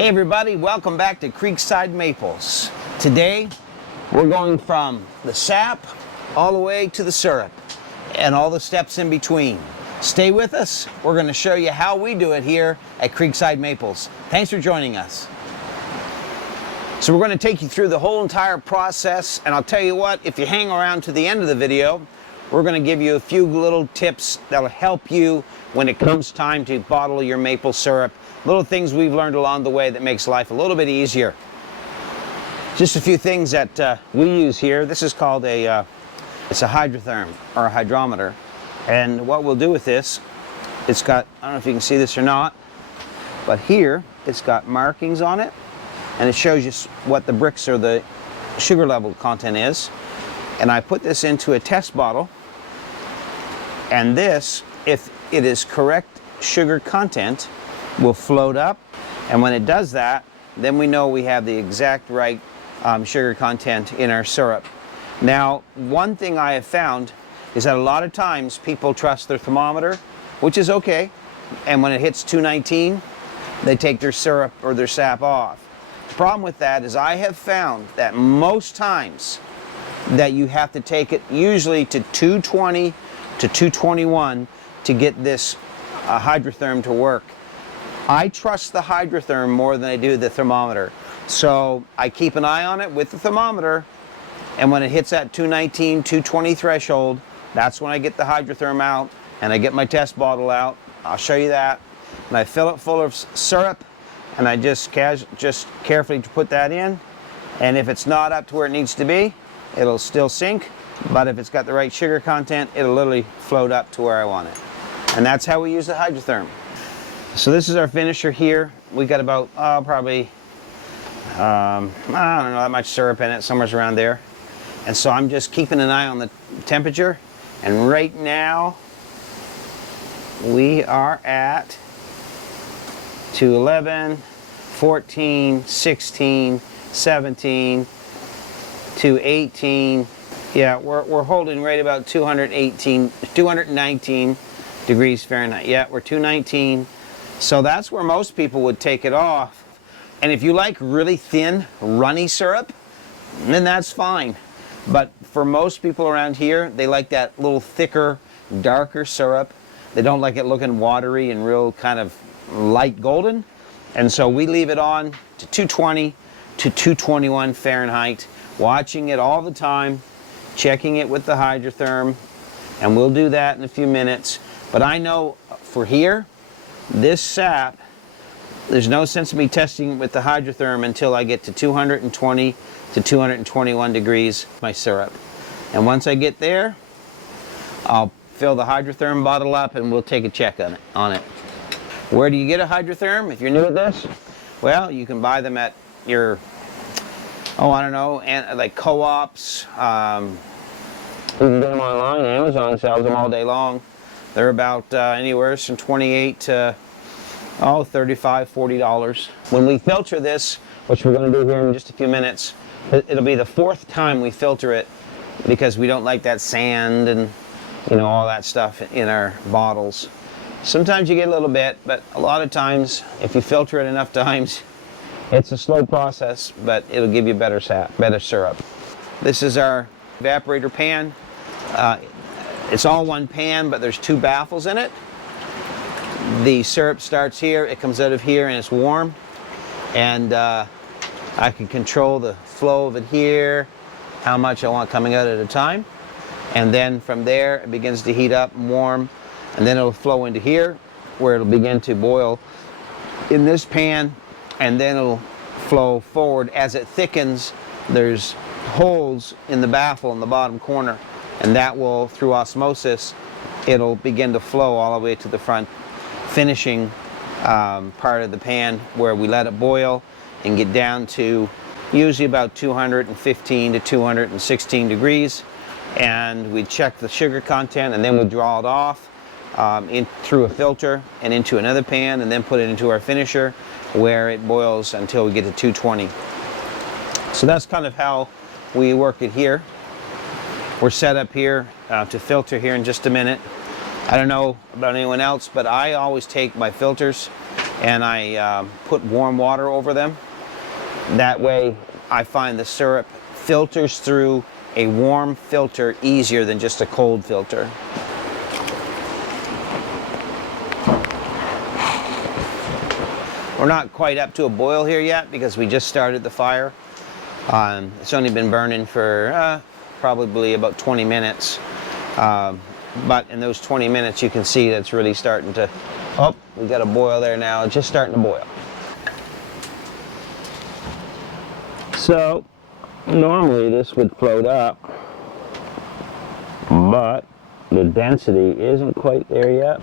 Hey everybody, welcome back to Creekside Maples. Today we're going from the sap all the way to the syrup and all the steps in between. Stay with us, we're going to show you how we do it here at Creekside Maples. Thanks for joining us. So we're going to take you through the whole entire process, and I'll tell you what, if you hang around to the end of the video, we're going to give you a few little tips that'll help you when it comes time to bottle your maple syrup. Little things we've learned along the way that makes life a little bit easier. Just a few things that we use here. This is called it's a hydrotherm or a hydrometer. And what we'll do with this, it's got, I don't know if you can see this or not, but here it's got markings on it, and it shows you what the Brix or the sugar level content is. And I put this into a test bottle, and this, if it is correct sugar content, will float up, and when it does that, then we know we have the exact right sugar content in our syrup. Now, one thing I have found is that a lot of times people trust their thermometer, which is okay, and when it hits 219, they take their syrup or their sap off. The problem with that is I have found that most times that you have to take it usually to 220 to 221 to get this hydrotherm to work. I trust the hydrotherm more than I do the thermometer. So I keep an eye on it with the thermometer, and when it hits that 219, 220 threshold, that's when I get the hydrotherm out and I get my test bottle out. I'll show you that. And I fill it full of syrup, and I just carefully put that in. And if it's not up to where it needs to be, it'll still sink. But if it's got the right sugar content, it'll literally float up to where I want it. And that's how we use the hydrotherm. So this is our finisher here. We got about probably, I don't know, that much syrup in it, somewhere around there. And so I'm just keeping an eye on the temperature. And right now, we are at 211, 14, 16, 17, 218. Yeah, we're holding right about 219 degrees Fahrenheit. Yeah, we're 219. So that's where most people would take it off. And if you like really thin, runny syrup, then that's fine. But for most people around here, they like that little thicker, darker syrup. They don't like it looking watery and real kind of light golden. And so we leave it on to 220 to 221 Fahrenheit, watching it all the time, checking it with the hydrotherm, and we'll do that in a few minutes. But I know for here, this sap, there's no sense of me testing it with the hydrotherm until I get to 220 to 221 degrees my syrup. And once I get there, I'll fill the hydrotherm bottle up and we'll take a check on it. Where do you get a hydrotherm if you're new at this? Well, you can buy them at your, I don't know, like co-ops. You can get them online. Amazon sells them all day long. They're about anywhere from $28 to $35, $40. When we filter this, which we're going to do here in just a few minutes, it'll be the fourth time we filter it because we don't like that sand and all that stuff in our bottles. Sometimes you get a little bit, but a lot of times, if you filter it enough times, it's a slow process, but it'll give you better syrup. This is our evaporator pan. It's all one pan, but there's two baffles in it. The syrup starts here, it comes out of here, and it's warm. And I can control the flow of it here, how much I want coming out at a time. And then from there, it begins to heat up and warm. And then it'll flow into here, where it'll begin to boil in this pan. And then it'll flow forward. As it thickens, there's holes in the baffle in the bottom corner. And that will, through osmosis, it'll begin to flow all the way to the front, finishing part of the pan where we let it boil and get down to usually about 215 to 216 degrees. And we check the sugar content, and then we draw it off through a filter and into another pan, and then put it into our finisher where it boils until we get to 220. So that's kind of how we work it here. We're set up here to filter here in just a minute. I don't know about anyone else, but I always take my filters and I put warm water over them. That way I find the syrup filters through a warm filter easier than just a cold filter. We're not quite up to a boil here yet because we just started the fire. It's only been burning for probably about 20 minutes. But in those 20 minutes you can see that's really starting to, oh, we got a boil there now, it's just starting to boil. So normally this would float up, but the density isn't quite there yet,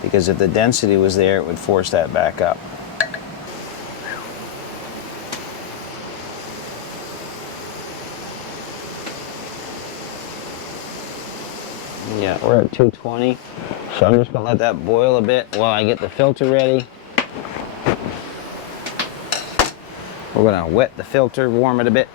because if the density was there it would force that back up. Yeah, we're at 220, so I'm just going to let that boil a bit while I get the filter ready. We're going to wet the filter, warm it a bit.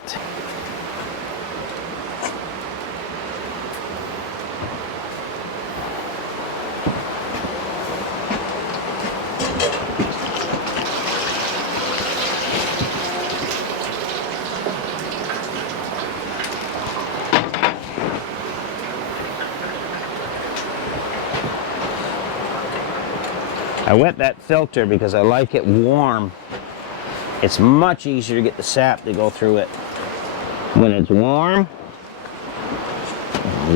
I wet that filter because I like it warm. It's much easier to get the sap to go through it when it's warm.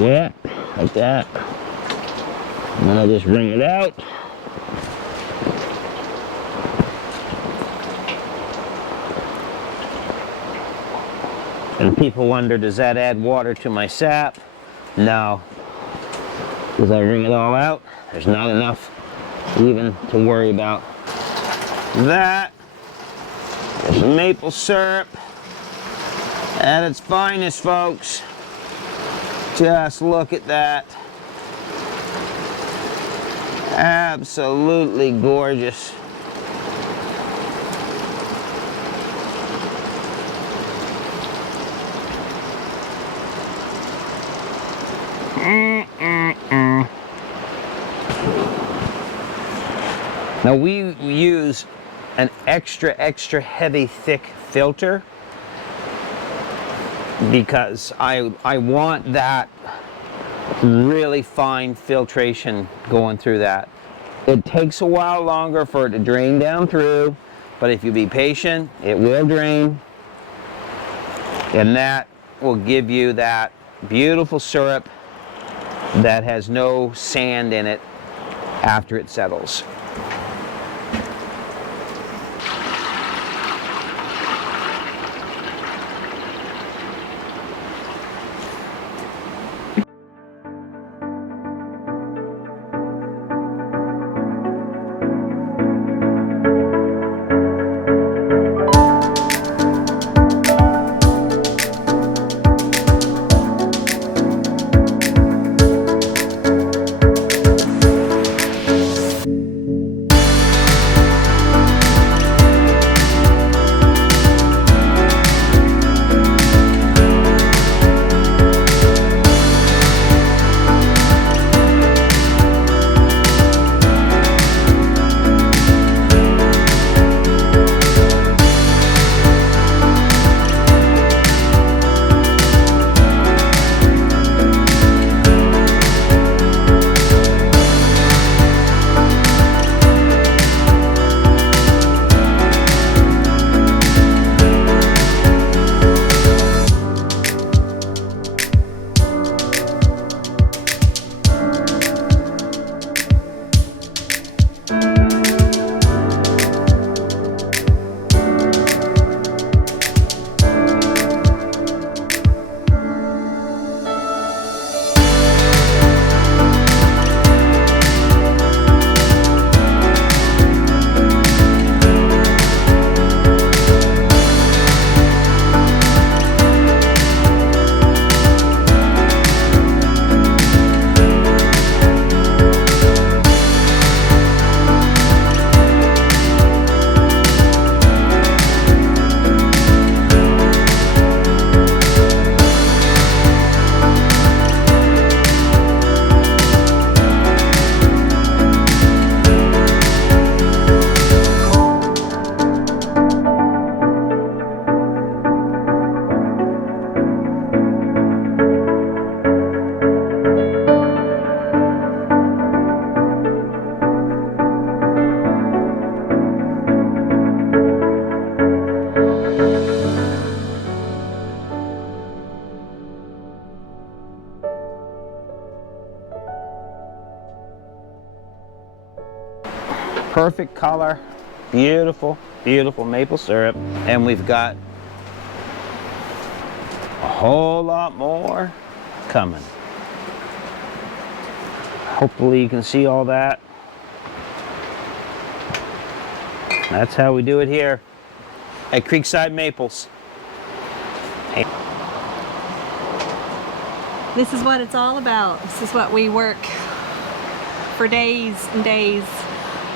Wet, like that. And then I just wring it out. And people wonder, does that add water to my sap? No. Because I wring it all out, there's not enough even to worry about. That is maple syrup at its finest, folks. Just look at that. Absolutely gorgeous. Now we use an extra heavy thick filter because I want that really fine filtration going through that. It takes a while longer for it to drain down through, but if you be patient, it will drain, and that will give you that beautiful syrup that has no sand in it after it settles. Perfect color, beautiful, beautiful maple syrup. And we've got a whole lot more coming. Hopefully you can see all that. That's how we do it here at Creekside Maples. This is what it's all about. This is what we work for days and days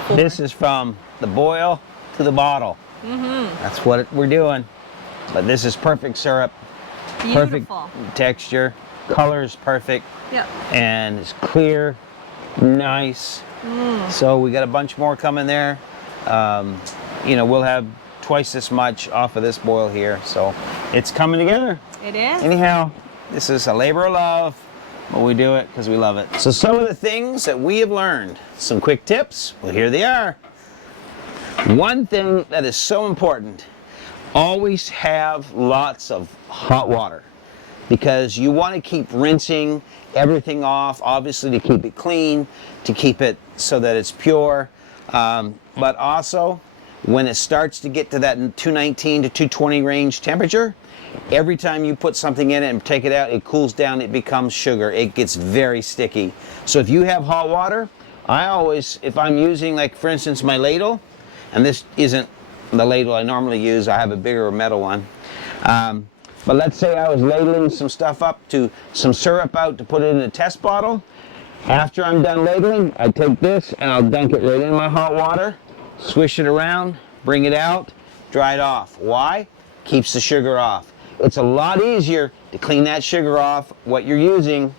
for. This is from the boil to the bottle. That's what we're doing. But this is perfect syrup. Beautiful. Perfect texture. Color is perfect. Yep. And it's clear, nice. So we got a bunch more coming there. You know, we'll have twice this much off of this boil here. So it's coming together. It is. Anyhow, this is a labor of love, but we do it because we love it. So some of the things that we have learned, some quick tips, well, here they are. One thing that is so important, always have lots of hot water, because you want to keep rinsing everything off, obviously to keep it clean, to keep it so that it's pure, but also when it starts to get to that 219 to 220 range temperature, every time you put something in it and take it out, it cools down, it becomes sugar. It gets very sticky. So if you have hot water, I always, if I'm using, like for instance, my ladle, and this isn't the ladle I normally use, I have a bigger metal one. But let's say I was ladling some stuff up, some syrup out to put it in a test bottle. After I'm done ladling, I take this and I'll dunk it right in my hot water, swish it around, bring it out, dry it off. Why? Keeps the sugar off. It's a lot easier to clean that sugar off, what you're using,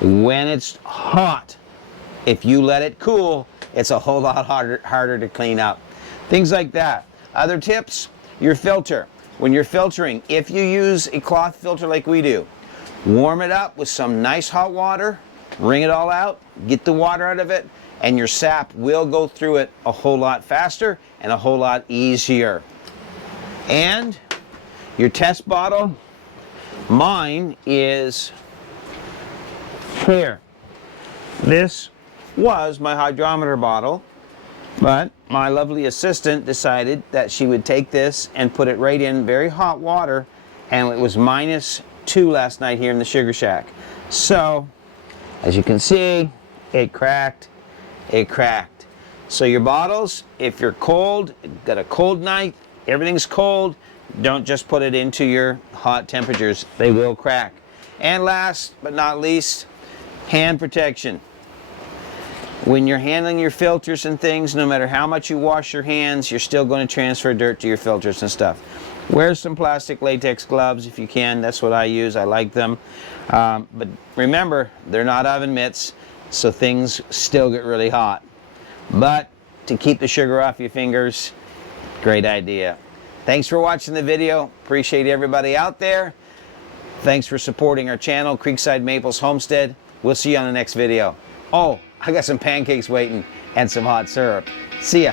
when it's hot. If you let it cool, it's a whole lot harder to clean up. Things like that. Other tips, your filter. When you're filtering, if you use a cloth filter like we do, warm it up with some nice hot water, wring it all out, get the water out of it, and your sap will go through it a whole lot faster and a whole lot easier. And your test bottle, mine is here. This was my hydrometer bottle, but my lovely assistant decided that she would take this and put it right in very hot water, and it was -2 last night here in the Sugar Shack. So, as you can see, it cracked. So your bottles, if you're cold, got a cold night, everything's cold, don't just put it into your hot temperatures. They will crack. And last but not least, hand protection. When you're handling your filters and things, no matter how much you wash your hands, you're still going to transfer dirt to your filters and stuff. Wear some plastic latex gloves if you can. That's what I use. I like them. But remember, they're not oven mitts, so things still get really hot. But to keep the sugar off your fingers, great idea. Thanks for watching the video. Appreciate everybody out there. Thanks for supporting our channel, Creekside Maples Homestead. We'll see you on the next video. Oh, I got some pancakes waiting and some hot syrup. See ya.